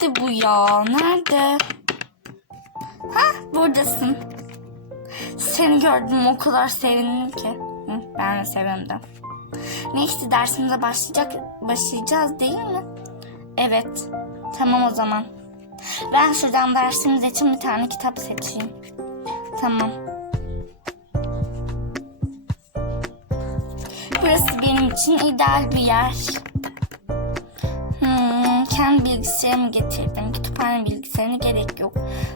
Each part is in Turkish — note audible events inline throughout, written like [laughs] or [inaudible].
gitti bu ya? Nerede? Ha buradasın. Seni gördüm o kadar sevindim ki. Hı, ben de sevindim. Ne işte dersimize başlayacak, başlayacağız değil mi? Evet. Tamam o zaman. Ben şuradan dersimiz için bir tane kitap seçeyim. Tamam. Burası benim için ideal bir yer. Kendi bilgisayarımı getirdim. Kütüphane bilgisayarına gerek yok.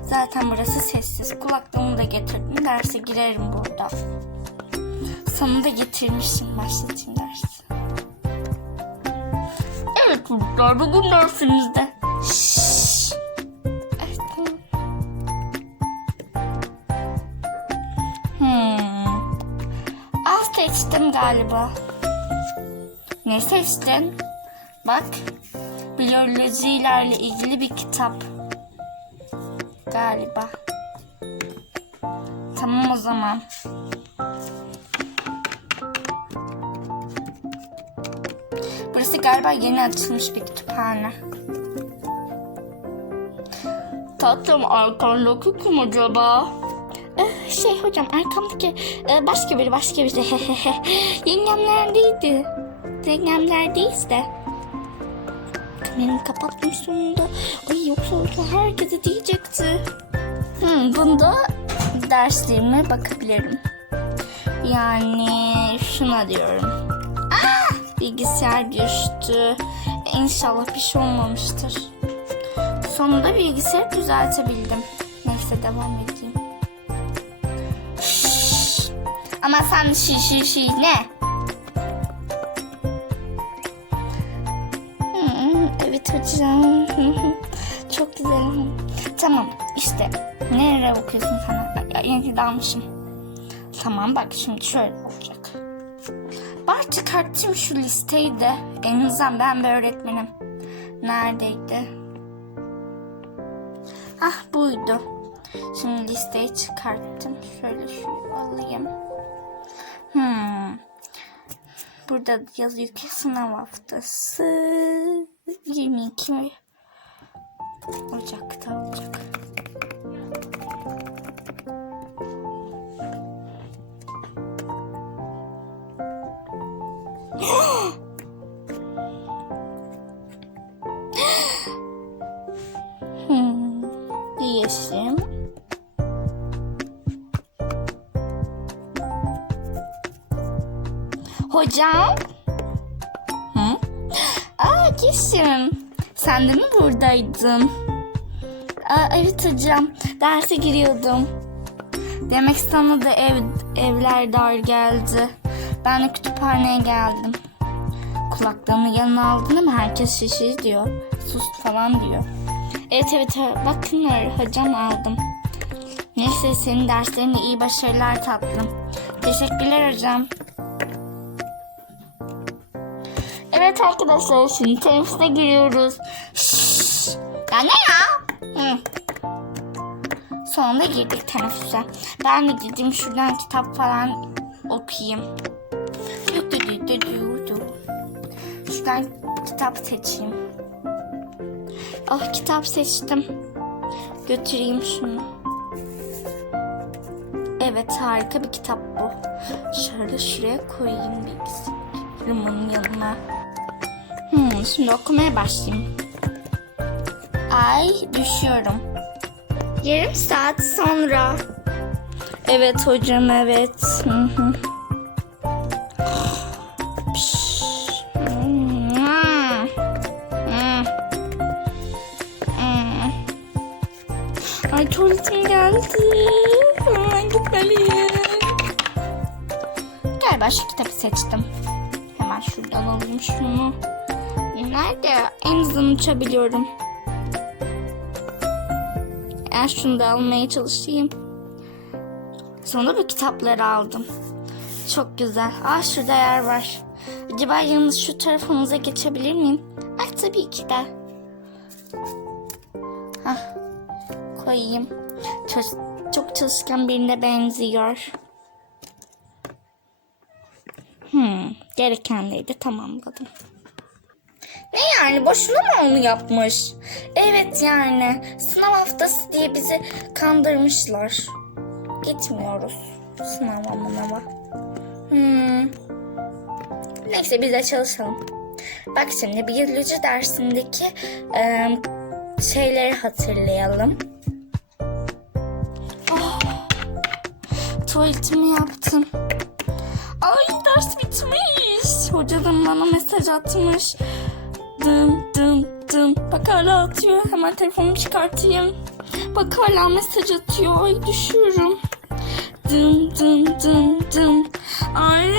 Zaten burası sessiz. Kulaklığımı da getirdim. Derse girerim burada. Sonunda getirmişim. Başlatayım dersi. Evet çocuklar bugün dersimizde. Şşş. Evet, tamam. Hmm. Seçtim galiba. Ne seçtin? Bak. Biyolojilerle ilgili bir kitap. Galiba. Tamam o zaman. Burası galiba yeni açılmış bir kütüphane. Tatlım arkandaki kim acaba? Eh, şey hocam arkamdaki e, başka biri başka biri. [laughs] Yengemlerdeydi. Yengemlerdeyiz de. Kameramı kapattım sonunda. Ay yoksa herkese diyecekti. Hmm, bunda derslerime bakabilirim. Yani şuna diyorum. Ah, bilgisayar düştü. İnşallah bir şey olmamıştır. Sonunda bilgisayarı düzeltebildim. Neyse devam edeyim. Ama sen şi şi şi ne? Hocam. [laughs] Çok güzel. Tamam işte. Nereye okuyorsun sana? Ya, yeni dalmışım. Tamam bak şimdi şöyle olacak. Bari çıkartayım şu listeyi de. En azından ben bir öğretmenim. Neredeydi? Ah buydu. Şimdi listeyi çıkarttım. Şöyle şunu alayım. Hmm. Burada yazıyor ki sınav haftası 22 Ocak'ta olacak. Hocam. Hı? Aa Yeşim. Sen de mi buradaydın? Aa, evet hocam. Derse giriyordum. Demek sana da ev, evler dar geldi. Ben de kütüphaneye geldim. Kulaklığımı yanına aldın ama herkes şişir diyor. Sus falan diyor. Evet evet bakın hocam aldım. Neyse senin derslerinde iyi başarılar tatlım. Teşekkürler hocam. Evet arkadaşlar şimdi teneffüse giriyoruz. Şşş. Ya ne ya? Hı. Sonunda girdik teneffüse. Ben de gideyim şuradan kitap falan okuyayım. Şuradan kitap seçeyim. Ah kitap seçtim. Götüreyim şunu. Evet harika bir kitap bu. Şöyle şuraya koyayım bilgisayarımın yanına. Hmm, şimdi okumaya başlayayım. Ay düşüyorum. Yarım saat sonra. Evet hocam evet. Hı hı. Hmm. Hmm. Hmm. Ay tuvaletim geldi. Hemen gitmeliyim. Galiba şu kitabı seçtim. Hemen şuradan alayım şunu. Nerede? En hızlı uçabiliyorum. Ben şunu da almaya çalışayım. Sonra bu kitapları aldım. Çok güzel. Aa şurada yer var. Acaba yalnız şu tarafımıza geçebilir miyim? Ah tabii ki de. Hah. Koyayım. Çok, çok çalışkan birine benziyor. Hmm, gerekenleri de tamamladım. Yani boşuna mı onu yapmış? Evet yani sınav haftası diye bizi kandırmışlar. Gitmiyoruz sınava mınava. Hmm. Neyse biz de çalışalım. Bak şimdi biyoloji dersindeki e, şeyleri hatırlayalım. Oh, tuvaletimi yaptım. Ay ders bitmiş. Hocadan bana mesaj atmış. Dım dım dım. Bak hala atıyor. Hemen telefonumu çıkartayım. Bak hala mesaj atıyor. Ay düşüyorum. Dım dım dım dım. Ay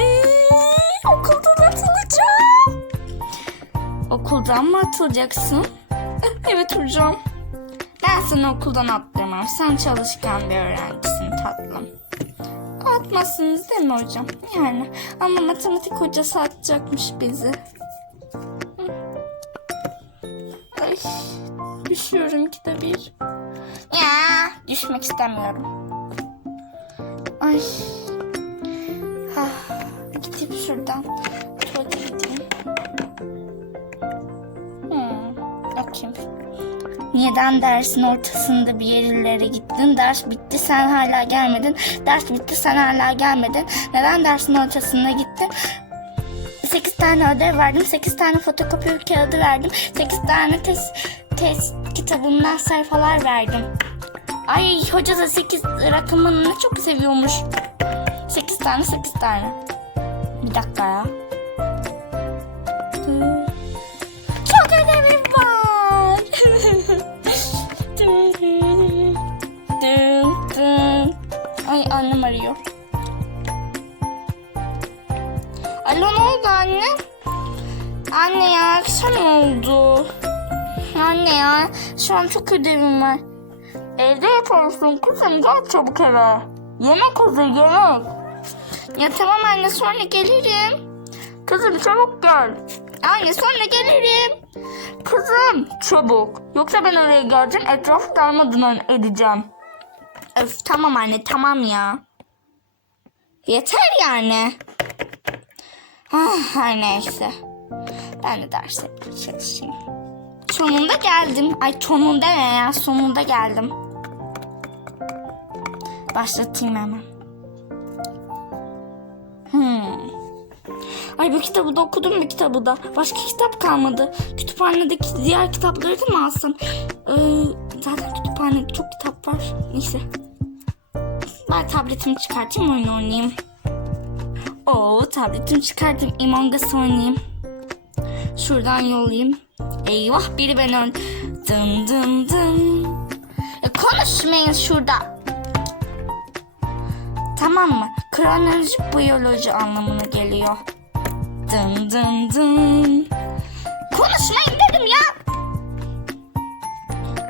okuldan atılacağım. Okuldan mı atılacaksın? Eh, Evet hocam. Ben seni okuldan attırmam. Sen çalışkan bir öğrencisin tatlım. Atmazsınız değil mi hocam? Yani ama matematik hocası atacakmış bizi. Ay düşüyorum ikide bir. Ya düşmek istemiyorum. Ay. Ah, gideyim şuradan. Tuvalete gideyim. Hmm, bakayım. Neden dersin ortasında bir yerlere gittin? Ders bitti sen hala gelmedin. Ders bitti sen hala gelmedin. Neden dersin ortasında gittin? 8 tane ödev verdim. 8 tane fotokopi kağıdı verdim. 8 tane test, test kitabından sayfalar verdim. Ay hoca da 8 rakamını çok seviyormuş. 8 tane 8 tane. Bir dakika ya. Çok ödevim var. [laughs] Ay annem arıyor. Alo ne oldu anne? Anne ya akşam oldu. Anne ya şu an çok ödevim var. Evde yaparsın kızım gel çabuk eve. Yemek hazır yemek. Ya tamam anne sonra gelirim. Kızım çabuk gel. Anne sonra gelirim. Kızım çabuk. Yoksa ben oraya geleceğim etrafı darmadağın edeceğim. Öf tamam anne tamam ya. Yeter yani. Ah, her neyse. Ben de derse çalışayım. Sonunda geldim. Ay sonunda ne ya? Sonunda geldim. Başlatayım hemen. Hmm. Ay bu kitabı da okudum bu kitabı da. Başka kitap kalmadı. Kütüphanedeki diğer kitapları da mı alsam? Ee, zaten kütüphanede çok kitap var. Neyse. Ben tabletimi çıkartayım oyun oynayayım. Oo tabletimi çıkardım. Among Us oynayayım. Şuradan yollayayım. Eyvah biri beni ön... Dın dın dın. E, konuşmayın şurada. Tamam mı? Kronoloji biyoloji anlamına geliyor. Dın dın dın. Konuşmayın dedim ya.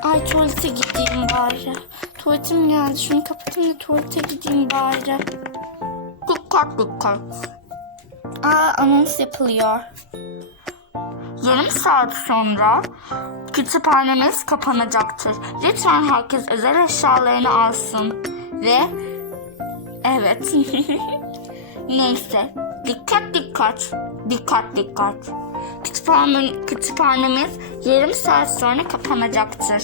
Ay tuvalete gideyim bari. Tuvaletim geldi. Şunu kapatayım da tuvalete gideyim bari. Dikkat dikkat. Aa anons yapılıyor. Yarım saat sonra kütüphanemiz kapanacaktır. Lütfen herkes özel eşyalarını alsın. Ve evet. [laughs] Neyse. Dikkat dikkat. Dikkat dikkat. Kütüphane, kütüphanemiz yarım saat sonra kapanacaktır.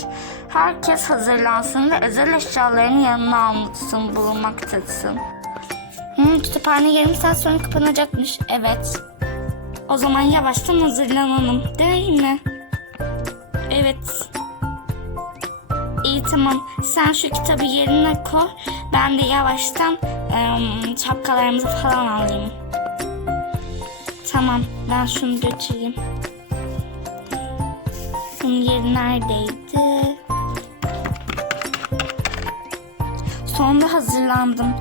Herkes hazırlansın ve özel eşyalarını yanına alsın bulunmaktasın. Hmm, kütüphane yarım saat sonra kapanacakmış. Evet. O zaman yavaştan hazırlanalım. Değil mi? Evet. İyi tamam. Sen şu kitabı yerine koy. Ben de yavaştan em, şapkalarımızı falan alayım. Tamam. Ben şunu götüreyim. Bunun yeri neredeydi? Sonunda hazırlandım.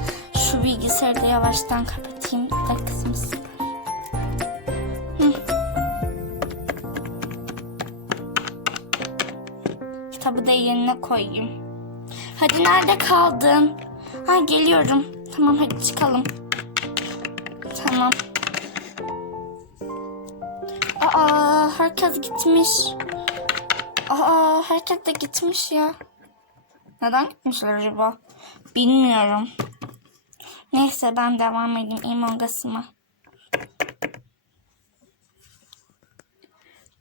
Şu bilgisayarı da yavaştan kapatayım. Da kızım sıkı. Hı. Kitabı da yerine koyayım. Hadi nerede kaldın? Ha geliyorum. Tamam hadi çıkalım. Tamam. Aa herkes gitmiş. Aa herkes de gitmiş ya. Neden gitmişler acaba? Bilmiyorum. Neyse ben devam edeyim Among Us'ıma.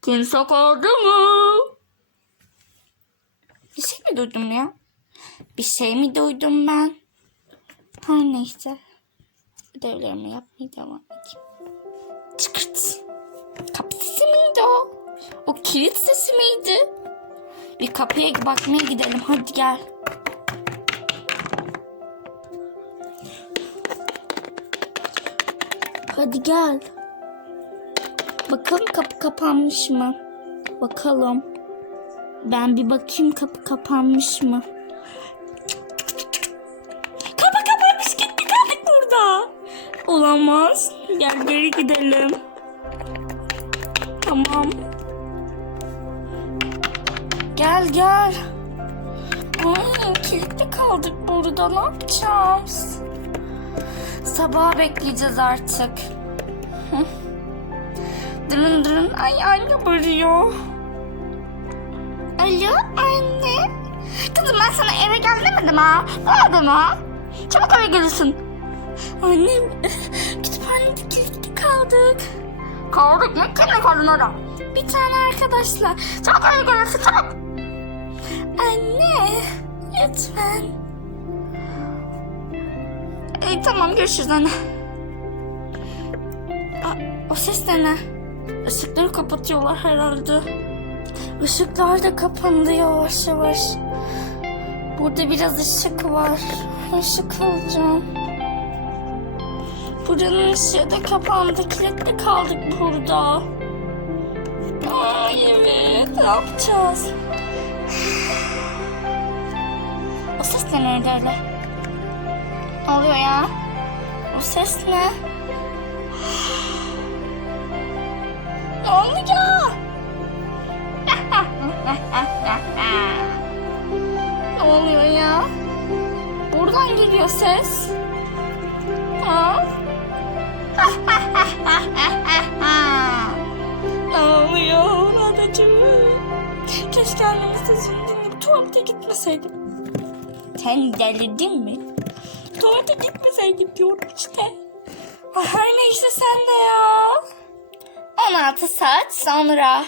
Kimse kaldı mı? Bir şey mi duydum ya? Bir şey mi duydum ben? Her neyse. Ödevlerimi yapmaya devam edeyim. Çıkırt. Kapı sesi miydi o? O kilit sesi miydi? Bir kapıya bakmaya gidelim. Hadi gel. Hadi gel. Bakalım kapı kapanmış mı? Bakalım. Ben bir bakayım kapı kapanmış mı? Kapı kapanmış gitti kaldık burada. Olamaz. Gel geri gidelim. Tamam. Gel gel. Ay kilitli kaldık burada. Ne yapacağız? Sabah bekleyeceğiz artık. [laughs] Dırın dırın. Ay anne bağırıyor. Alo anne. Kızım ben sana eve gel demedim ha. Demedim ha. Çabuk eve gelirsin. Annem kütüphanede kilitli kaldık. Kaldık mı? Kimle kaldın orada? Bir tane arkadaşla. Çabuk eve gelirsin çabuk. Anne lütfen. E, tamam görüşürüz anne. Aa, o ses de ne? Işıkları kapatıyorlar herhalde. Işıklar da kapandı yavaş yavaş. Burada biraz ışık var. Işık alacağım. Buranın ışığı da kapandı. Kilitli kaldık burada. Ay evet. Ne yapacağız? O ses ne nerede öyle? Oluyor ya? O ses ne? [gasps] Ne oluyor? [laughs] ne oluyor ya? Buradan geliyor ses. Ha? [laughs] ne oluyor anacığım? Keşke annemin sesini dinleyip tuvalete gitmeseydim. Sen delirdin mi? Tuvalete gitmeseydim diyorum işte. Ah, Her neyse sen de ya. 16 saat sonra.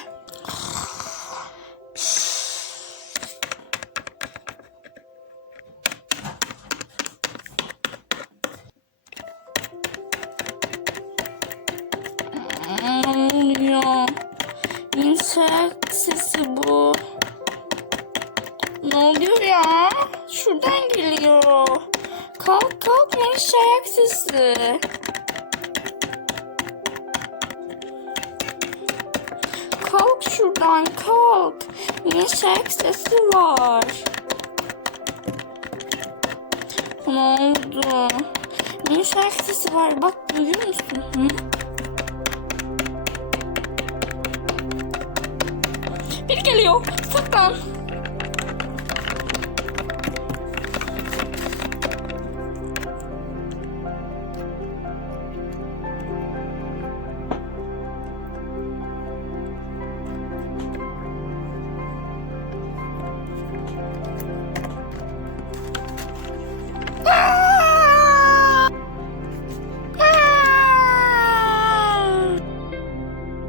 Ne şayak sesi. Kalk şuradan kalk. Ne şayak sesi var. Ne oldu? Ne şayak sesi var bak duyuyor musun? Hı? Biri geliyor. Saklan.